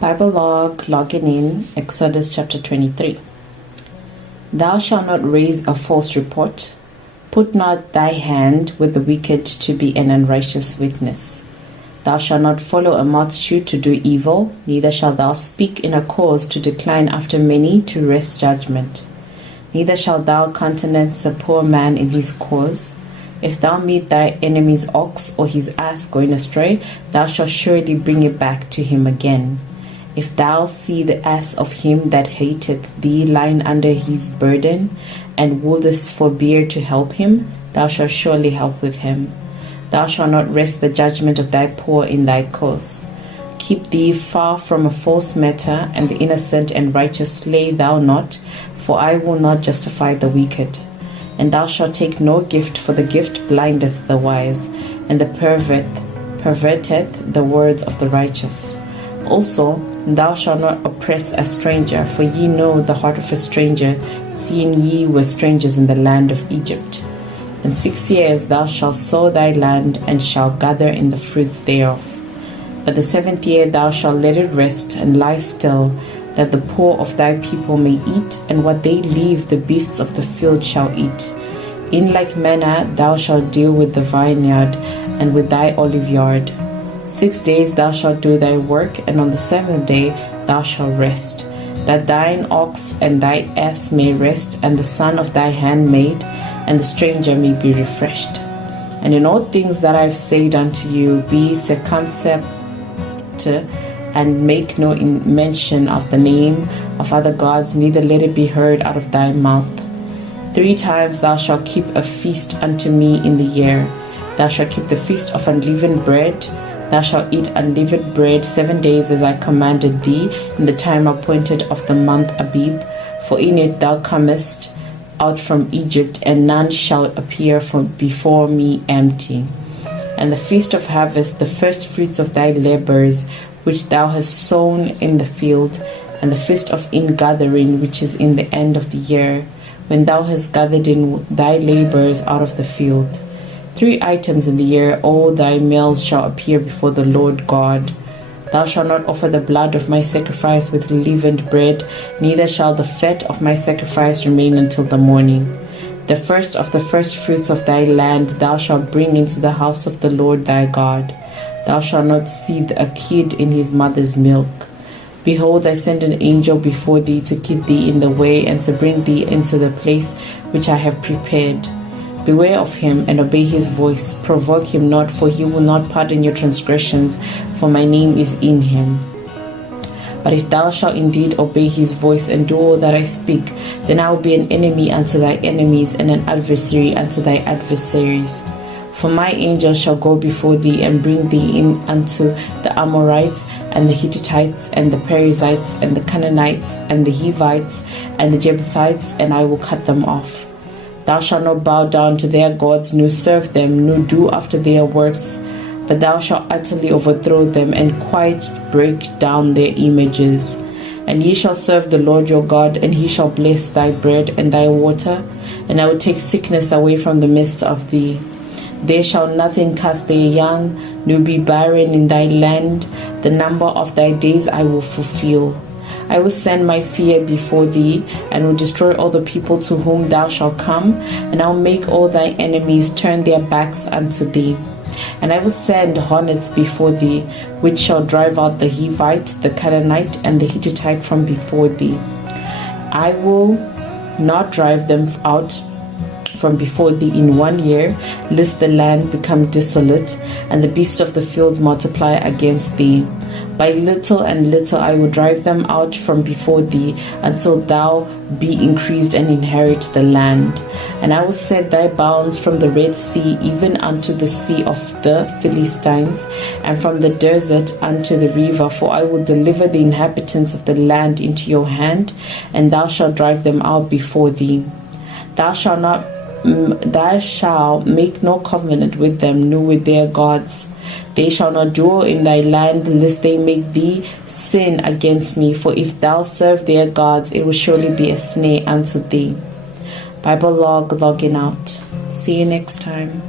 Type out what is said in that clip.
Biblelog logging in, Exodus chapter 23. Thou shalt not raise a false report. Put not thy hand with the wicked to be an unrighteous witness. Thou shalt not follow a multitude to do evil, neither shalt thou speak in a cause to decline after many to wrest judgment. Neither shalt thou countenance a poor man in his cause. If thou meet thy enemy's ox or his ass going astray, thou shalt surely bring it back to him again. If thou see the ass of him that hateth thee lying under his burden, and wouldest forbear to help him, thou shalt surely help with him. Thou shalt not wrest the judgment of thy poor in thy cause. Keep thee far from a false matter, and the innocent and righteous slay thou not, for I will not justify the wicked. And thou shalt take no gift, for the gift blindeth the wise, and the perverteth the words of the righteous. Also, thou shalt not oppress a stranger, for ye know the heart of a stranger, seeing ye were strangers in the land of Egypt. In 6 years thou shalt sow thy land, and shalt gather in the fruits thereof. But the 7th year thou shalt let it rest, and lie still, that the poor of thy people may eat, and what they leave the beasts of the field shall eat. In like manner thou shalt deal with the vineyard, and with thy oliveyard. 6 days thou shalt do thy work, and on the 7th day thou shalt rest, that thine ox and thy ass may rest, and the son of thy handmaid, and the stranger may be refreshed. And in all things that I have said unto you, be circumspect, and make no mention of the name of other gods, neither let it be heard out of thy mouth. 3 times thou shalt keep a feast unto me in the year. Thou shalt keep the feast of unleavened bread. Thou shalt eat unleavened bread 7 days, as I commanded thee, in the time appointed of the month Abib. For in it thou comest out from Egypt, and none shall appear before me empty. And the feast of harvest, the first fruits of thy labors, which thou hast sown in the field, and the feast of ingathering, which is in the end of the year, when thou hast gathered in thy labors out of the field. 3 items in the year all thy males shall appear before the Lord God. Thou shalt not offer the blood of my sacrifice with leavened bread, neither shall the fat of my sacrifice remain until the morning. The first of the first fruits of thy land thou shalt bring into the house of the Lord thy God. Thou shalt not seethe a kid in his mother's milk. Behold, I send an angel before thee to keep thee in the way, and to bring thee into the place which I have prepared. Beware of him, and obey his voice. Provoke him not, for he will not pardon your transgressions, for my name is in him. But if thou shalt indeed obey his voice, and do all that I speak, then I will be an enemy unto thy enemies, and an adversary unto thy adversaries. For my angel shall go before thee, and bring thee in unto the Amorites, and the Hittites, and the Perizzites, and the Canaanites, and the Hivites, and the Jebusites, and I will cut them off. Thou shalt not bow down to their gods, nor serve them, nor do after their works, but thou shalt utterly overthrow them, and quite break down their images. And ye shall serve the Lord your God, and he shall bless thy bread and thy water, and I will take sickness away from the midst of thee. There shall nothing cast their young, nor be barren in thy land. The number of thy days I will fulfill. I will send my fear before thee, and will destroy all the people to whom thou shalt come, and I will make all thy enemies turn their backs unto thee. And I will send hornets before thee, which shall drive out the Hivite, the Canaanite, and the Hittite from before thee. I will not drive them out from before thee in 1 year, lest the land become desolate, and the beasts of the field multiply against thee. By little and little I will drive them out from before thee, until thou be increased and inherit the land. And I will set thy bounds from the Red Sea even unto the sea of the Philistines, and from the desert unto the river, for I will deliver the inhabitants of the land into your hand, and thou shalt drive them out before thee. Thou shalt make no covenant with them, nor with their gods. They shall not dwell in thy land, lest they make thee sin against me. For if thou serve their gods, it will surely be a snare unto thee. Biblelog logging out. See you next time.